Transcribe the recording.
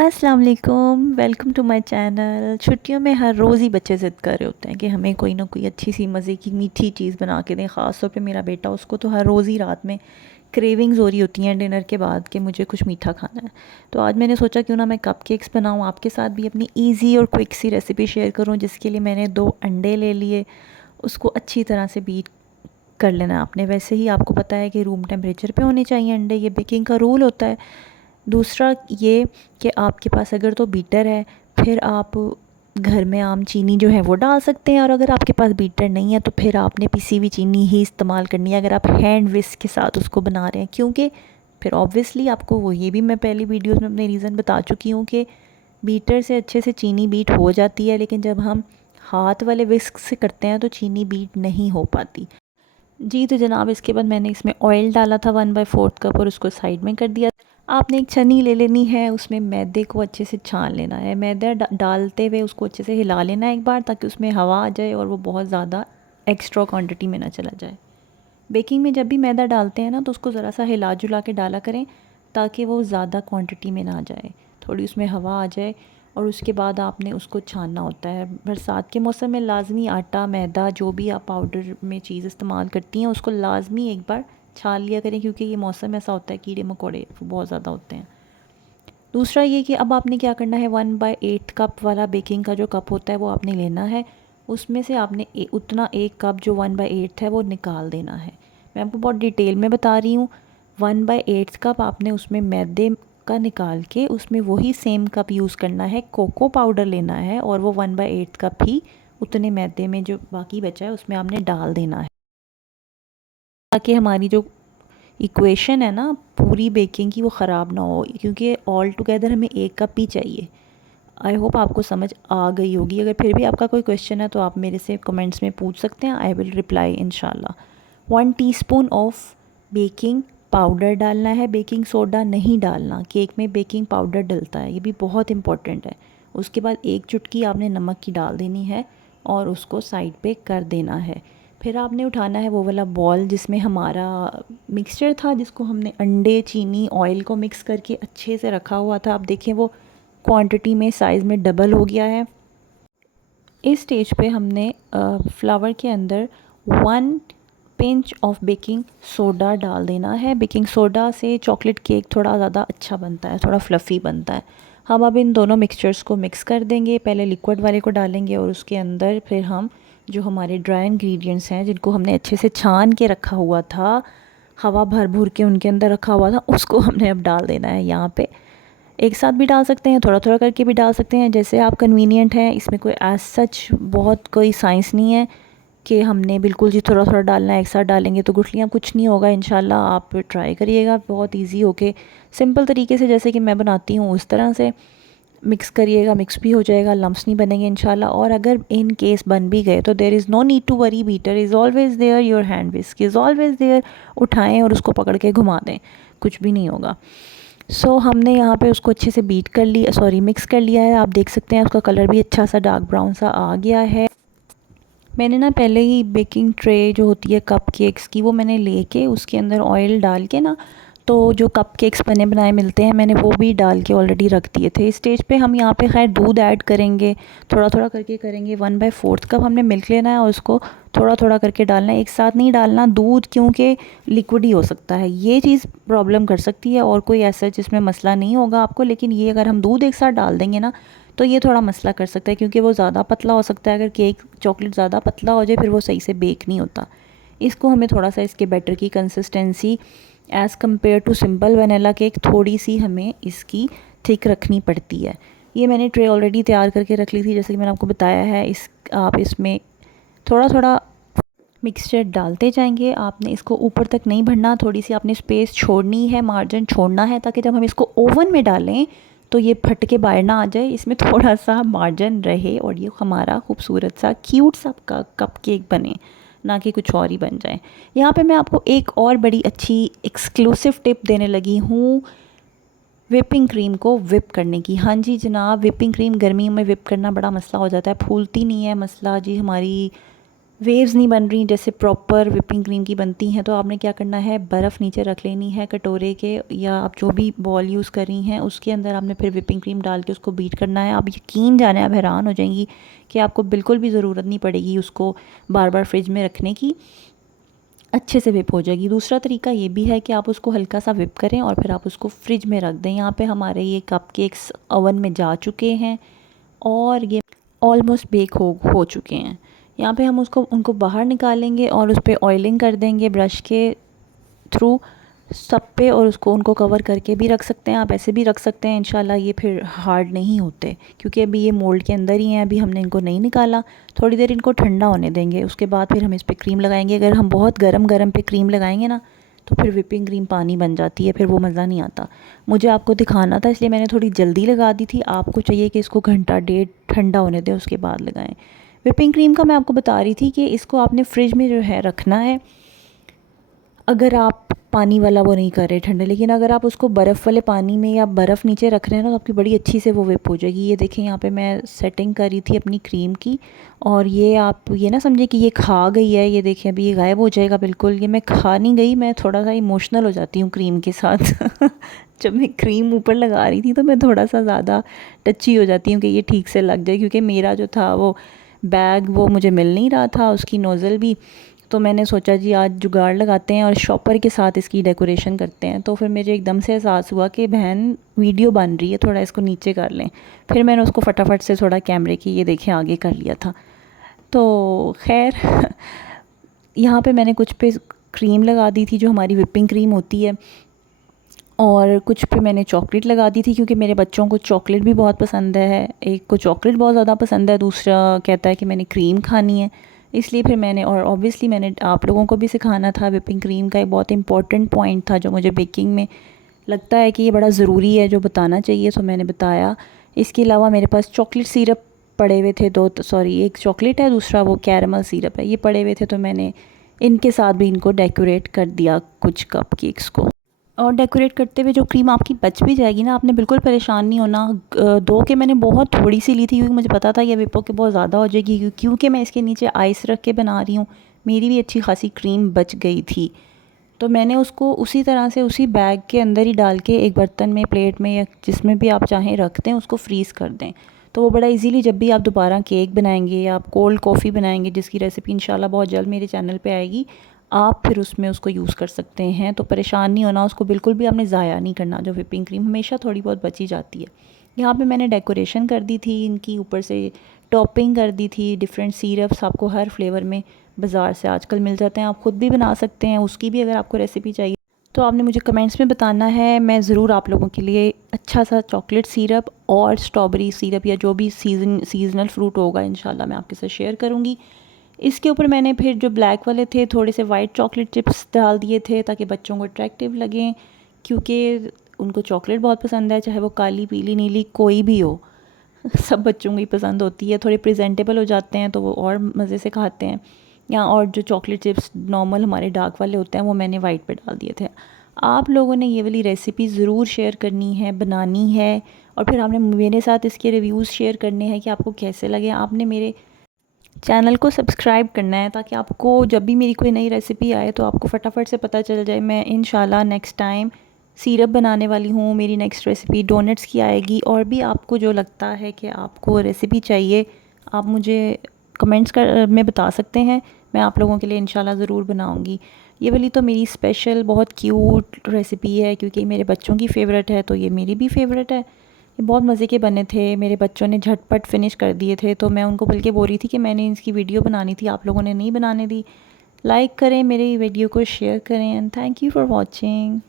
अस्सलाम वालेकुम, welcome to my channel. छुट्टियों में हर रोज़ ही बच्चे ज़िद कर रहे होते हैं कि हमें कोई ना कोई अच्छी सी मज़े की मीठी चीज़ बना के दें। ख़ास तौर पे मेरा बेटा, उसको तो हर रोज़ ही रात में क्रेविंग्स हो रही होती हैं डिनर के बाद कि मुझे कुछ मीठा खाना है। तो आज मैंने सोचा क्यों ना मैं कपकेक्स बनाऊँ, आपके साथ भी अपनी ईज़ी और क्विक सी रेसिपी शेयर करूँ। जिसके लिए मैंने 2 अंडे ले लिए, उसको अच्छी तरह से बीट कर लेना है आपने। वैसे ही आपको पता है कि रूम टेम्परेचर पे होने चाहिए अंडे, ये बेकिंग का रूल होता है। दूसरा ये कि आपके पास अगर तो बीटर है, फिर आप घर में आम चीनी जो है वो डाल सकते हैं, और अगर आपके पास बीटर नहीं है तो फिर आपने पिसी हुई चीनी ही इस्तेमाल करनी है अगर आप हैंड विस्क के साथ उसको बना रहे हैं। क्योंकि फिर ऑब्वियसली आपको वो, ये भी मैं पहली वीडियोस में अपने रीज़न बता चुकी हूँ कि बीटर से अच्छे से चीनी बीट हो जाती है, लेकिन जब हम हाथ वाले विस्क से करते हैं तो चीनी बीट नहीं हो पाती। जी तो जनाब, इसके बाद मैंने इसमें ऑयल डाला था 1/4 कप, और उसको साइड में कर दिया। आपने एक छन्नी ले लेनी है, उसमें मैदे को अच्छे से छान लेना है। मैदा डालते हुए उसको अच्छे से हिला लेना है एक बार, ताकि उसमें हवा आ जाए और वो बहुत ज़्यादा एक्स्ट्रा क्वांटिटी में ना चला जाए। बेकिंग में जब भी मैदा डालते हैं ना, तो उसको ज़रा सा हिला जुला के डाला करें, ताकि वो ज़्यादा क्वांटिटी में ना जाए, थोड़ी उसमें हवा आ जाए। और उसके बाद आपने उसको छानना होता है। बरसात के मौसम में लाजमी आटा, मैदा, जो भी आप पाउडर में चीज़ इस्तेमाल करती हैं, उसको लाजमी एक बार छान लिया करें, क्योंकि ये मौसम ऐसा होता है कीड़े मकोड़े बहुत ज़्यादा होते हैं। दूसरा ये कि अब आपने क्या करना है, 1/8 कप वाला बेकिंग का जो कप होता है वो आपने लेना है। उसमें से आपने उतना एक कप जो 1/8 है वो निकाल देना है। मैं आपको बहुत डिटेल में बता रही हूँ। 1/8 कप आपने उसमें मैदे का निकाल के उसमें वही सेम कप यूज़ करना है, कोको पाउडर लेना है, और वो 1/8 कप ही उतने मैदे में जो बाकी बचा है उसमें आपने डाल देना है, ताकि हमारी जो इक्वेशन है ना पूरी बेकिंग की वो ख़राब ना हो। क्योंकि ऑल टुगेदर हमें एक कप ही चाहिए। आई होप आपको समझ आ गई होगी। अगर फिर भी आपका कोई क्वेश्चन है तो आप मेरे से कमेंट्स में पूछ सकते हैं, आई विल रिप्लाई इंशाल्लाह। 1 टीस्पून ऑफ बेकिंग पाउडर डालना है, बेकिंग सोडा नहीं डालना। केक में बेकिंग पाउडर डलता है, ये भी बहुत इंपॉर्टेंट है। उसके बाद 1 चुटकी आपने नमक की डाल देनी है, और उसको साइड पे कर देना है। फिर आपने उठाना है वो वाला बॉल जिसमें हमारा मिक्सचर था, जिसको हमने अंडे, चीनी, ऑयल को मिक्स करके अच्छे से रखा हुआ था। आप देखें वो क्वांटिटी में, साइज़ में डबल हो गया है। इस स्टेज पे हमने फ्लावर के अंदर 1 पिंच ऑफ बेकिंग सोडा डाल देना है। बेकिंग सोडा से चॉकलेट केक थोड़ा ज़्यादा अच्छा बनता है, थोड़ा फ्लफ़ी बनता है। हम अब इन दोनों मिक्सचर्स को मिक्स कर देंगे। पहले लिक्विड वाले को डालेंगे, और उसके अंदर फिर हम जो हमारे ड्राई इंग्रेडिएंट्स हैं, जिनको हमने अच्छे से छान के रखा हुआ था, हवा भर भर के उनके अंदर रखा हुआ था, उसको हमने अब डाल देना है यहाँ पे। एक साथ भी डाल सकते हैं, थोड़ा थोड़ा करके भी डाल सकते हैं, जैसे आप कन्वीनियंट है। इसमें कोई एज सच बहुत कोई साइंस नहीं है कि हमने बिल्कुल जी थोड़ा थोड़ा डालना है, एक साथ डालेंगे तो गुठलियाँ, कुछ नहीं होगा इंशाल्लाह। आप ट्राई करिएगा, बहुत इजी होके सिंपल तरीके से जैसे कि मैं बनाती हूँ उस तरह से मिक्स करिएगा। मिक्स भी हो जाएगा, लम्स नहीं बनेंगे इंशाल्लाह। और अगर इन केस बन भी गए तो there is no need to worry, beater is always there, your hand whisk is always there. उठाएँ और उसको पकड़ के घुमा दें, कुछ भी नहीं होगा। हमने यहाँ पे उसको अच्छे से बीट कर लिया, सॉरी मिक्स कर लिया है। आप देख सकते हैं उसका कलर भी अच्छा सा डार्क ब्राउन सा आ गया है। मैंने ना पहले ही बेकिंग ट्रे जो होती है कपकेक्स की, वो मैंने लेके उसके अंदर ऑयल डाल के ना, तो जो कपकेक्स बने बनाए मिलते हैं, मैंने वो भी डाल के ऑलरेडी रख दिए थे। इस स्टेज पे हम यहाँ पे खैर दूध ऐड करेंगे, थोड़ा थोड़ा करके करेंगे। 1/4 कप हमने मिल्क लेना है, और उसको थोड़ा थोड़ा करके डालना है, एक साथ नहीं डालना दूध, क्योंकि लिक्विड ही हो सकता है। ये चीज़ प्रॉब्लम कर सकती है, और कोई ऐसा जिसमें मसला नहीं होगा आपको। लेकिन ये अगर हम दूध एक साथ डाल देंगे ना, तो ये थोड़ा मसला कर सकता है, क्योंकि वो ज़्यादा पतला हो सकता है। अगर केक चॉकलेट ज़्यादा पतला हो जाए, फिर वो सही से बेक नहीं होता। इसको हमें थोड़ा सा इसके बैटर की consistency as compare to simple vanilla cake, थोड़ी सी हमें इसकी थिक रखनी पड़ती है। ये मैंने ट्रे ऑलरेडी तैयार करके रख ली थी, जैसे कि मैंने आपको बताया है। आप इसमें थोड़ा थोड़ा मिक्सचर डालते जाएंगे। आपने इसको ऊपर तक नहीं भरना, थोड़ी सी आपने स्पेस छोड़नी है, मार्जिन छोड़ना है, ताकि जब हम इसको ओवन में डालें तो ये फट के बाहर ना आ जाए, इसमें थोड़ा सा मार्जिन रहे, और ये हमारा खूबसूरत सा क्यूट सा कप केक बने, ना कि कुछ और ही बन जाए। यहाँ पे मैं आपको एक और बड़ी अच्छी एक्सक्लूसिव टिप देने लगी हूँ, व्हिपिंग क्रीम को व्हिप करने की। हाँ जी जनाब, व्हिपिंग क्रीम गर्मियों में व्हिप करना बड़ा मसला हो जाता है, फूलती नहीं है, मसला जी हमारी वेव्स नहीं बन रही जैसे प्रॉपर विपिंग क्रीम की बनती हैं, तो आपने क्या करना है, बर्फ़ नीचे रख लेनी है कटोरे के, या आप जो भी बॉल यूज़ कर रही हैं उसके अंदर आपने फिर विपिंग क्रीम डाल के उसको बीट करना है। आप यकीन जाने, आप हैरान हो जाएंगी कि आपको बिल्कुल भी ज़रूरत नहीं पड़ेगी उसको बार बार फ्रिज में रखने की, अच्छे से विप हो जाएगी। दूसरा तरीका ये भी है कि आप उसको हल्का सा विप करें और फिर आप उसको फ्रिज में रख दें। यहाँ पे हमारे ये कपकेक्स ओवन में जा चुके हैं और ये ऑलमोस्ट बेक हो चुके हैं। यहाँ पे हम उनको बाहर निकालेंगे और उस पर ऑयलिंग कर देंगे ब्रश के थ्रू सब पे, और उसको उनको कवर करके भी रख सकते हैं, आप ऐसे भी रख सकते हैं। इंशाल्लाह ये फिर हार्ड नहीं होते, क्योंकि अभी ये मोल्ड के अंदर ही हैं, अभी हमने इनको नहीं निकाला। थोड़ी देर इनको ठंडा होने देंगे, उसके बाद फिर हम इस पर क्रीम लगाएंगे। अगर हम बहुत गरम पे क्रीम लगाएंगे ना, तो फिर विपिंग क्रीम पानी बन जाती है, फिर वो मज़ा नहीं आता। मुझे आपको दिखाना था इसलिए मैंने थोड़ी जल्दी लगा दी थी। आपको चाहिए कि इसको घंटा डेढ़ ठंडा होने दें, उसके बाद लगाएं। विपिंग क्रीम का मैं आपको बता रही थी कि इसको आपने फ्रिज में जो है रखना है, अगर आप पानी वाला वो नहीं कर रहे ठंडे, लेकिन अगर आप उसको बर्फ़ वाले पानी में या बर्फ़ नीचे रख रहे हैं ना, तो आपकी बड़ी अच्छी से वो विप हो जाएगी। ये देखें, यहाँ पे मैं सेटिंग करी थी अपनी क्रीम की, और ये आप ये ना समझे कि ये खा गई है। ये देखें अभी ये गायब हो जाएगा बिल्कुल। ये मैं खा नहीं गई, मैं थोड़ा सा इमोशनल हो जाती हूँ क्रीम के साथ जब मैं क्रीम ऊपर लगा रही थी तो मैं थोड़ा सा ज़्यादा टची हो जाती हूँ कि ये ठीक से लग जाए, क्योंकि मेरा जो था वो बैग वो मुझे मिल नहीं रहा था, उसकी नोज़ल भी। तो मैंने सोचा जी आज जुगाड़ लगाते हैं और शॉपर के साथ इसकी डेकोरेशन करते हैं। तो फिर मुझे एकदम से एहसास हुआ कि बहन वीडियो बन रही है, थोड़ा इसको नीचे कर लें। फिर मैंने उसको फटाफट से थोड़ा कैमरे की ये देखें आगे कर लिया था। तो खैर यहाँ पे मैंने कुछ पे क्रीम लगा दी थी जो हमारी विपिंग क्रीम होती है, और कुछ पे मैंने चॉकलेट लगा दी थी, क्योंकि मेरे बच्चों को चॉकलेट भी बहुत पसंद है। एक को चॉकलेट बहुत ज़्यादा पसंद है, दूसरा कहता है कि मैंने क्रीम खानी है। इसलिए फिर मैंने, और ऑब्वियसली मैंने आप लोगों को भी सिखाना था, विपिंग क्रीम का एक बहुत इंपॉर्टेंट पॉइंट था जो मुझे बेकिंग में लगता है कि ये बड़ा ज़रूरी है, जो बताना चाहिए, तो मैंने बताया। इसके अलावा मेरे पास चॉकलेट सिरप पड़े हुए थे, सॉरी एक चॉकलेट है, दूसरा वो कैरमल सिरप है, ये पड़े हुए थे, तो मैंने इनके साथ भी इनको डेकोरेट कर दिया कुछ कप केक्स को। और डेकोरेट करते हुए जो क्रीम आपकी बच भी जाएगी ना, आपने बिल्कुल परेशान नहीं होना। दो के मैंने बहुत थोड़ी सी ली थी, क्योंकि मुझे पता था ये विपो के बहुत ज़्यादा हो जाएगी, क्योंकि मैं इसके नीचे आइस रख के बना रही हूँ। मेरी भी अच्छी खासी क्रीम बच गई थी, तो मैंने उसको उसी तरह से उसी बैग के अंदर ही डाल के एक बर्तन में, प्लेट में, या जिसमें भी आप चाहें रख दें, उसको फ्रीज़ कर दें। तो वो बड़ा इजीली जब भी आप दोबारा केक बनाएंगे या आप कोल्ड कॉफ़ी बनाएंगे, जिसकी रेसिपी इंशाल्लाह बहुत जल्द मेरे चैनल पे आएगी, आप फिर उसमें उसको यूज़ कर सकते हैं। तो परेशान नहीं होना, उसको बिल्कुल भी आपने ज़ाया नहीं करना। जो विपिंग क्रीम हमेशा थोड़ी बहुत बची जाती है। यहाँ पे मैंने डेकोरेशन कर दी थी इनकी, ऊपर से टॉपिंग कर दी थी। डिफरेंट सिरप्स आपको हर फ्लेवर में बाज़ार से आजकल मिल जाते हैं, आप ख़ुद भी बना सकते हैं। उसकी भी अगर आपको रेसिपी चाहिए तो आपने मुझे कमेंट्स में बताना है, मैं ज़रूर आप लोगों के लिए अच्छा सा चॉकलेट सिरप और स्ट्रॉबेरी सिरप या जो भी सीज़नल फ्रूट होगा इंशाल्लाह मैं आपके साथ शेयर करूँगी। इसके ऊपर मैंने फिर जो ब्लैक वाले थे थोड़े से वाइट चॉकलेट चिप्स डाल दिए थे, ताकि बच्चों को अट्रैक्टिव लगें, क्योंकि उनको चॉकलेट बहुत पसंद है, चाहे वो काली पीली नीली कोई भी हो सब बच्चों को ही पसंद होती है। थोड़े प्रेजेंटेबल हो जाते हैं तो वो और मज़े से खाते हैं। या और जो चॉकलेट चिप्स नॉर्मल हमारे डार्क वाले होते हैं वो मैंने वाइट पे डाल दिए थे। आप लोगों ने ये वाली रेसिपी ज़रूर शेयर करनी है, बनानी है, और फिर आपने मेरे साथ इसके रिव्यूज़ शेयर करने हैं कि आपको कैसे लगे। आपने मेरे चैनल को सब्सक्राइब करना है, ताकि आपको जब भी मेरी कोई नई रेसिपी आए तो आपको फटाफट से पता चल जाए। मैं इंशाल्लाह नेक्स्ट टाइम सिरप बनाने वाली हूँ, मेरी नेक्स्ट रेसिपी डोनट्स की आएगी। और भी आपको जो लगता है कि आपको रेसिपी चाहिए, आप मुझे कमेंट्स में बता सकते हैं, मैं आप लोगों के लिए इंशाल्लाह ज़रूर बनाऊँगी। ये वाली तो मेरी स्पेशल बहुत क्यूट रेसिपी है, क्योंकि मेरे बच्चों की फ़ेवरेट है, तो ये मेरी भी फ़ेवरेट है। ये बहुत मज़े के बने थे, मेरे बच्चों ने झटपट फिनिश कर दिए थे, तो मैं उनको बल्कि बोल रही थी कि मैंने इसकी वीडियो बनानी थी, आप लोगों ने नहीं बनाने दी। लाइक करें मेरी वीडियो को, शेयर करें, and thank you for watching.